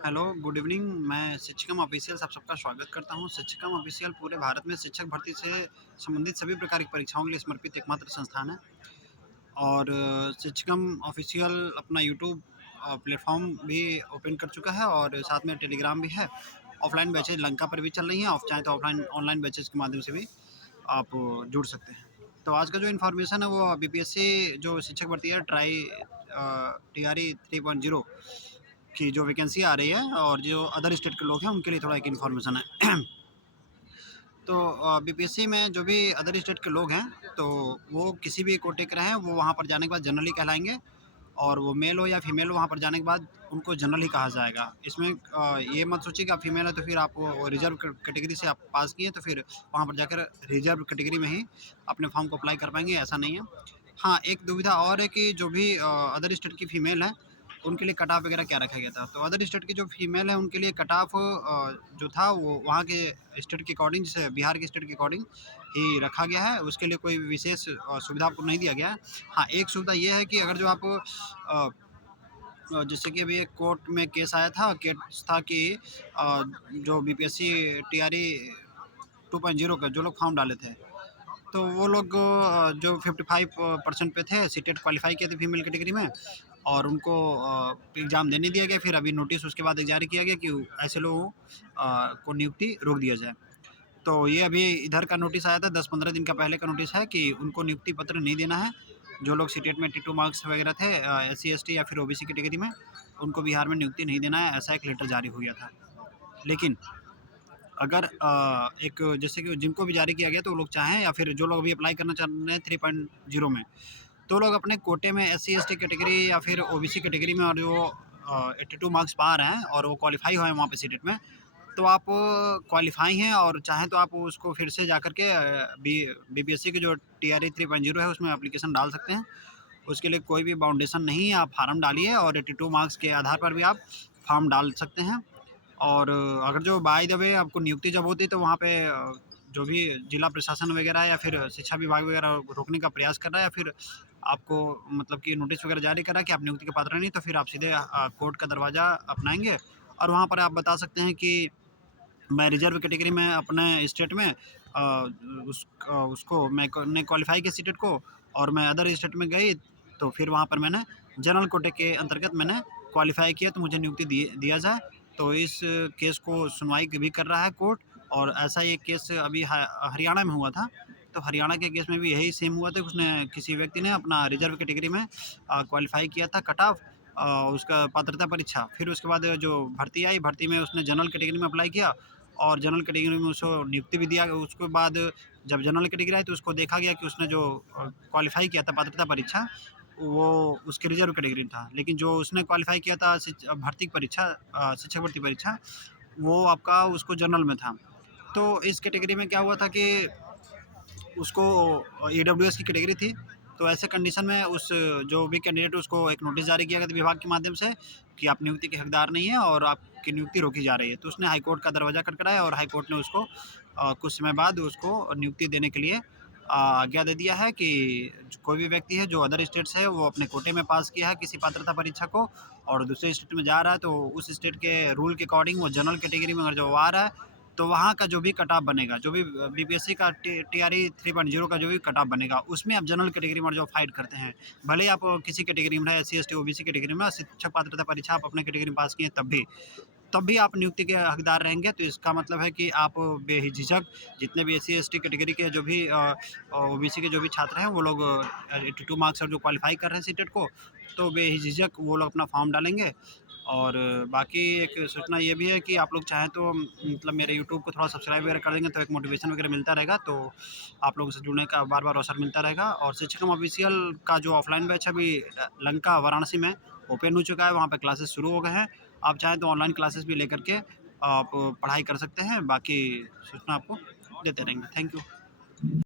Hello, good evening. मैं शिक्षकम official आप सबका स्वागत करता हूँ। शिक्षकम ऑफिशियल पूरे भारत में शिक्षक भर्ती से संबंधित सभी प्रकार की परीक्षाओं के लिए समर्पित एकमात्र संस्थान है। और शिक्षकम ऑफिशियल अपना यूट्यूब प्लेटफॉर्म भी ओपन कर चुका है और साथ में टेलीग्राम भी है। ऑफलाइन बैचेज लंका पर भी चल रही हैं, आप चाहें तो ऑफलाइन ऑनलाइन बैचेज के माध्यम से भी आप जुड़ सकते हैं। तो आज का जो इन्फॉर्मेशन है वो बीपीएससी जो शिक्षक भर्ती है ट्राई टीआरई 3.0 की जो वैकेंसी आ रही है और जो अदर स्टेट के लोग हैं उनके लिए थोड़ा एक इन्फॉर्मेशन है। तो बीपीएससी में जो भी अदर स्टेट के लोग हैं तो वो किसी भी कोटे के रहें, वो वहाँ पर जाने के बाद जनरली कहलाएंगे। और वो मेल हो या फीमेल हो, वहाँ पर जाने के बाद उनको जनरल ही कहा जाएगा। इसमें ये मत सोचिए कि आप फीमेल है तो फिर आप रिजर्व कैटेगरी से आप पास किए तो फिर वहाँ पर जाकर रिजर्व कैटेगरी में ही अपने फॉर्म को अप्लाई कर पाएंगे, ऐसा नहीं है। हाँ, एक दुविधा और है कि जो भी अदर स्टेट की फीमेल है उनके लिए कट ऑफ वगैरह क्या रखा गया था। तो अदर स्टेट की जो फीमेल है उनके लिए कट ऑफ जो था वो वहाँ के स्टेट के अकॉर्डिंग, जैसे बिहार के स्टेट के अकॉर्डिंग ही रखा गया है। उसके लिए कोई विशेष सुविधा आपको नहीं दिया गया है। हाँ, एक सुविधा ये है कि अगर जो आप जैसे कि अभी एक कोर्ट में केस आया था, केस था कि जो बीपीएससी टीआरई 2.0 का जो लोग फॉर्म डाले थे तो वो लोग जो 55% पे थे, सीटेट क्वालिफाई किए थे फीमेल कैटेगरी में और उनको एग्ज़ाम देने दिया गया। फिर अभी नोटिस उसके बाद जारी किया गया कि ऐसे लोगों को नियुक्ति रोक दिया जाए। तो ये अभी इधर का नोटिस आया था, 10-15 दिन का पहले का नोटिस है कि उनको नियुक्ति पत्र नहीं देना है। जो लोग सीटेट में 82 मार्क्स वगैरह थे एससी एसटी या फिर ओबीसी कैटेगरी में, उनको बिहार में नियुक्ति नहीं देना है, ऐसा एक लेटर जारी हो गया था। लेकिन अगर एक जैसे कि जिनको भी जारी किया गया तो वो लोग चाहें या फिर जो लोग अभी अप्लाई करना चाह रहे हैं 3.0 में, तो लोग अपने कोटे में एससी एसटी कैटेगरी या फिर ओबीसी कैटेगरी में और जो 82 मार्क्स पा रहे हैं और वो क्वालिफाई हुए हैं वहाँ पे सीटेट में, तो आप क्वालिफाई हैं और चाहें तो आप उसको फिर से जाकर के बीपीएससी की जो टीआरई 3.0 है उसमें एप्लीकेशन डाल सकते हैं। उसके लिए कोई भी बाउंडेशन नहीं है, आप फार्म डालिए और 82 मार्क्स के आधार पर भी आप फॉर्म डाल सकते हैं। और अगर जो बाय द वे आपको नियुक्ति जब होती है तो वहाँ पे जो भी जिला प्रशासन वगैरह या फिर शिक्षा विभाग वगैरह रोकने का प्रयास कर रहा है या फिर आपको मतलब कि नोटिस वगैरह जारी कर रहा है कि आप नियुक्ति के पात्र नहीं, तो फिर आप सीधे कोर्ट का दरवाज़ा अपनाएंगे और वहाँ पर आप बता सकते हैं कि मैं रिजर्व कैटेगरी में अपने स्टेट में उसको मैंने क्वालिफाई किया सीटेट को और मैं अदर स्टेट में गई तो फिर वहाँ पर मैंने जनरल कोटे के अंतर्गत मैंने क्वालिफाई किया तो मुझे नियुक्ति दिया जाए। तो इस केस को सुनवाई भी कर रहा है कोर्ट। और ऐसा एक केस अभी हरियाणा में हुआ था। तो हरियाणा के केस में भी यही सेम हुआ था, उसने किसी व्यक्ति ने अपना रिजर्व कैटेगरी में क्वालिफाई किया था, कट ऑफ उसका पात्रता परीक्षा, फिर उसके बाद जो भर्ती आई, भर्ती में उसने जनरल कैटेगरी में अप्लाई किया और जनरल कैटेगरी में उसको नियुक्ति भी दिया। उसके बाद जब जनरल कैटेगरी आई तो उसको देखा गया कि उसने जो क्वालिफाई किया था पात्रता परीक्षा वो उसके रिजर्व कैटेगरी में था, लेकिन जो उसने क्वालिफाई किया था भर्ती परीक्षा, शिक्षक भर्ती परीक्षा, वो आपका उसको जनरल में था। तो इस कैटेगरी में क्या हुआ था कि उसको ईडब्ल्यूएस की कैटेगरी थी। तो ऐसे कंडीशन में उस जो भी कैंडिडेट उसको एक नोटिस जारी किया गया था विभाग के माध्यम से कि आप नियुक्ति के हकदार नहीं हैं और आपकी नियुक्ति रोकी जा रही है। तो उसने हाईकोर्ट का दरवाज़ा खटखटाया और हाईकोर्ट ने उसको कुछ समय बाद उसको नियुक्ति देने के लिए आज्ञा दे दिया है कि कोई भी व्यक्ति है जो अदर स्टेट से है वो अपने कोटे में पास किया है किसी पात्रता परीक्षा को और दूसरे स्टेट में जा रहा है तो उस स्टेट के रूल के अकॉर्डिंग वो जनरल कैटेगरी में अगर जो आ रहा है तो वहाँ का जो भी कट ऑफ बनेगा, जो भी बीपीएससी का टीआरई 3.0 का जो भी कट ऑफ बनेगा उसमें आप जनरल कैटेगरी में जो फाइट करते हैं, भले ही आप किसी कैटेगरी में S C S T OBC category में शिक्षक पात्रता परीक्षा आप अपने कैटेगरी में पास किए तब भी आप नियुक्ति के हकदार रहेंगे। तो इसका मतलब है कि आप बेहिझक जितने भी एससी एसटी कैटेगरी के जो भी ओबीसी के जो भी छात्र हैं वो लोग 82 मार्क्स और जो क्वालिफाई कर रहे हैं सीटेट को, तो बेहिझक वो लोग अपना फॉर्म डालेंगे। और बाकी एक सूचना ये भी है कि आप लोग चाहें तो मतलब मेरे यूट्यूब को थोड़ा सब्सक्राइब वगैरह कर देंगे तो एक मोटिवेशन वगैरह मिलता रहेगा, तो आप लोगों से जुड़ने का बार बार अवसर मिलता रहेगा। और शिक्षकम ऑफिशियल का जो ऑफलाइन बैच है अभी लंका वाराणसी में ओपन हो चुका है, वहाँ पे क्लासेस शुरू हो गए हैं। आप चाहें तो ऑनलाइन क्लासेस भी लेकर के आप पढ़ाई कर सकते हैं। बाकी सूचना आपको देते रहेंगे। Thank you.